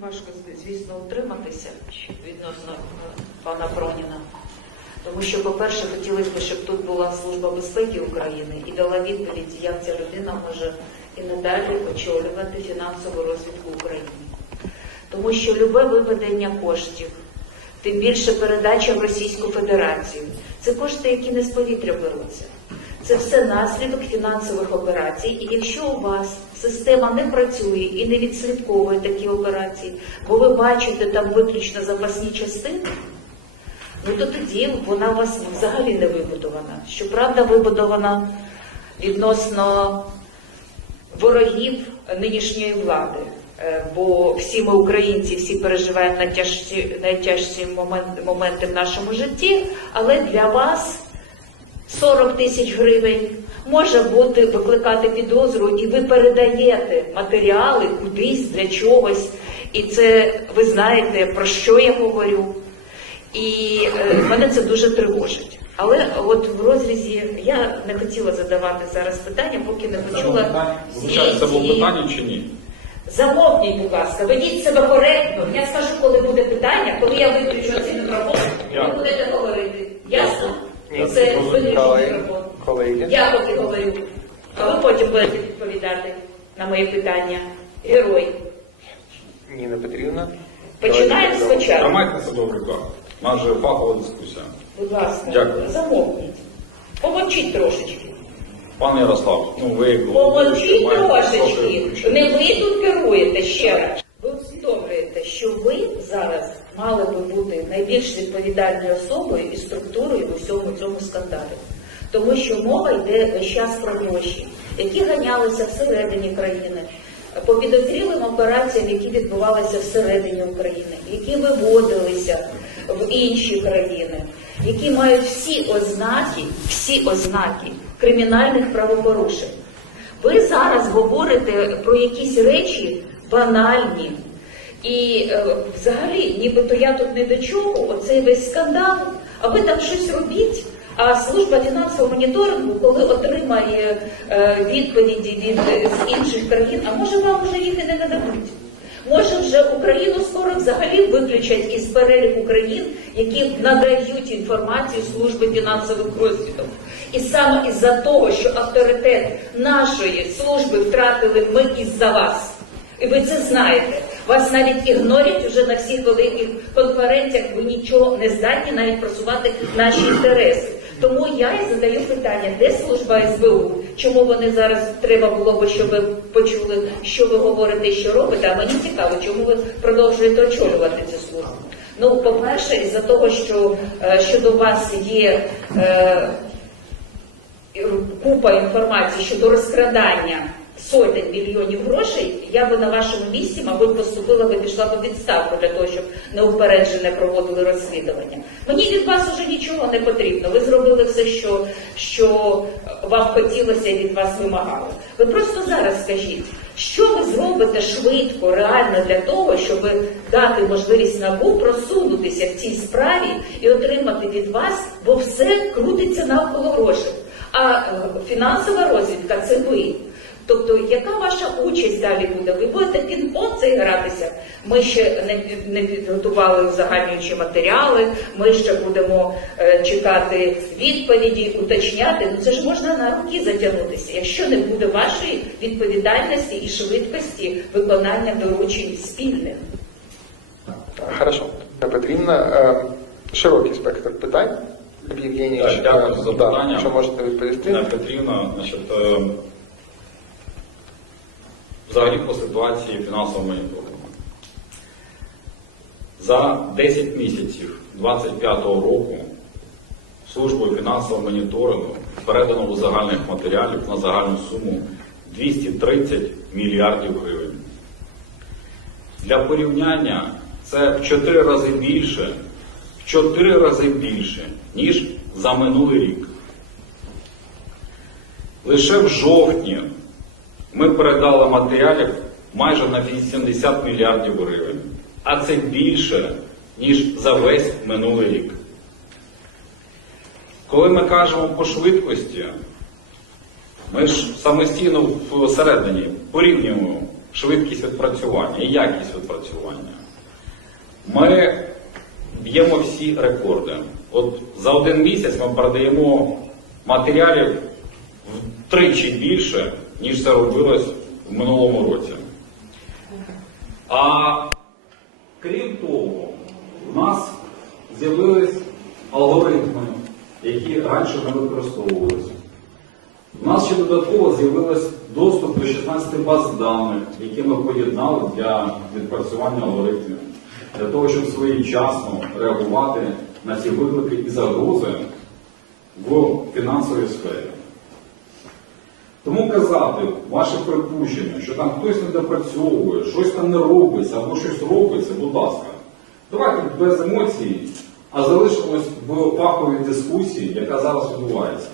Мені важко, звісно, утриматися відносно е, пана Проніна. Тому що, по-перше, хотілося б, щоб тут була Служба безпеки України і дала відповідь, як ця людина може і надалі очолювати фінансову розвідку України. Тому що любе виведення коштів, тим більше передача в Російську Федерацію, це кошти, які не з повітря беруться. Це все наслідок фінансових операцій. І якщо у вас система не працює і не відслідковує такі операції, бо ви бачите там виключно запасні частини, ну то тоді вона у вас взагалі не вибудована. Щоправда, вибудована відносно ворогів нинішньої влади. Е, Бо всі ми українці, всі переживаємо найтяжчі, найтяжчі моменти, моменти в нашому житті, але для вас 40 тисяч гривень може бути викликати підозру, і ви передаєте матеріали кудись для чогось. І це ви знаєте про що я говорю. І е, мене це дуже тривожить. Але от в розрізі я не хотіла задавати зараз питання, поки не почула? Це було питання чи ні? Замовкніть, будь ласка, ведіть себе коректно. Я скажу, коли буде питання, коли я виключу цей мікрофон, ви Дякую. будете говорити. Ясно? Ні, Виключу колеги, мікрофон. Я поки говорю, а ви потім будете відповідати на моє питання. Герой. Ніна Петрівна. Починаємо спочатку. Тримайте себе в руках. У нас же фахова дискусія. Будь ласка, Дякую. замовкніть. Помовчіть трошечки. Пане Ярослав, ну ви як Помовчіть трошечки. Не ви тут керуєте ще раз. Ви усвідомлюєте, що ви зараз мали би бути найбільш відповідальною особою і структурою у всьому цьому скандалі. Тому що мова йде весь час про гроші, які ганялися всередині країни, по підозрілим операціям, які відбувалися всередині України, які виводилися в інші країни, які мають всі ознаки, всі ознаки кримінальних правопорушень. Ви зараз говорите про якісь речі банальні. І е, взагалі, нібито я тут не до чого, оцей весь скандал, а ви там щось робіть. А служба фінансового моніторингу, коли отримає е, відповіді від е, з інших країн, а може вам вже їх і не нададуть. Може, вже Україну скоро взагалі виключать із переліку країн, які надають інформацію служби фінансових розвідок. І саме із-за того, що авторитет нашої служби втратили ми із-за вас. І ви це знаєте. Вас навіть ігнорять уже на всіх великих конференціях. Ви нічого не здатні навіть просувати наші інтереси. Тому я і задаю питання, де служба СБУ? Чому вони зараз треба було би, щоб ви почули, що ви говорите що робите? А мені цікаво, чому ви продовжуєте очолювати цю службу? Ну, по-перше, із-за того, що е, щодо вас є е, купа інформації щодо розкрадання сотень мільйонів грошей, я би на вашому місці, мабуть, поступила би пішла б відставку для того, щоб неупереджене проводили розслідування. Мені від вас уже нічого не потрібно. Ви зробили все, що, що вам хотілося і від вас вимагали. Ви просто зараз скажіть, що ви зробите швидко, реально для того, щоб дати можливість НАБУ просунутися в цій справі і отримати від вас, бо все крутиться навколо грошей. А е, фінансова розвідка це ви. Тобто, яка ваша участь далі буде? Ви будете пінг-понг цей гратися? Ми ще не, не підготували узагальнюючі матеріали, ми ще будемо е, чекати відповіді, уточняти. Ну це ж можна на роки затягнутися, якщо не буде вашої відповідальності і швидкості виконання доручень спільних. Хорошо. Петрівна, е, широкий спектр питань. Лев Євгенійович, Так, дякую за питання. Якщо можете відповісти. Ніна Петрівна, значить, е, взагалі по ситуації фінансового моніторингу. За 10 місяців 25-го року службою фінансового моніторингу передано у загальних матеріалів на загальну суму 230 мільярдів гривень. Для порівняння це в 4 рази більше, в 4 рази більше, ніж за минулий рік. Лише в жовтні ми передали матеріалів майже на 80 мільярдів гривень, а це більше, ніж за весь минулий рік. Коли ми кажемо по швидкості, ми ж самостійно всередині порівнюємо швидкість відпрацювання і якість відпрацювання. Ми б'ємо всі рекорди. От за один місяць ми продаємо матеріалів втричі більше, ніж це робилось в минулому році. А крім того, у нас з'явились алгоритми, які раніше не використовувалися. У нас ще додатково з'явився доступ до 16 баз даних, які ми поєднали для відпрацювання алгоритмів, для того, щоб своєчасно реагувати на ці виклики і загрози в фінансовій сфері. Тому казати, ваше припущення, що там хтось не допрацьовує, щось там не робиться або щось робиться, будь ласка, давайте без емоцій, а залишимось в паховій дискусії, яка зараз відбувається.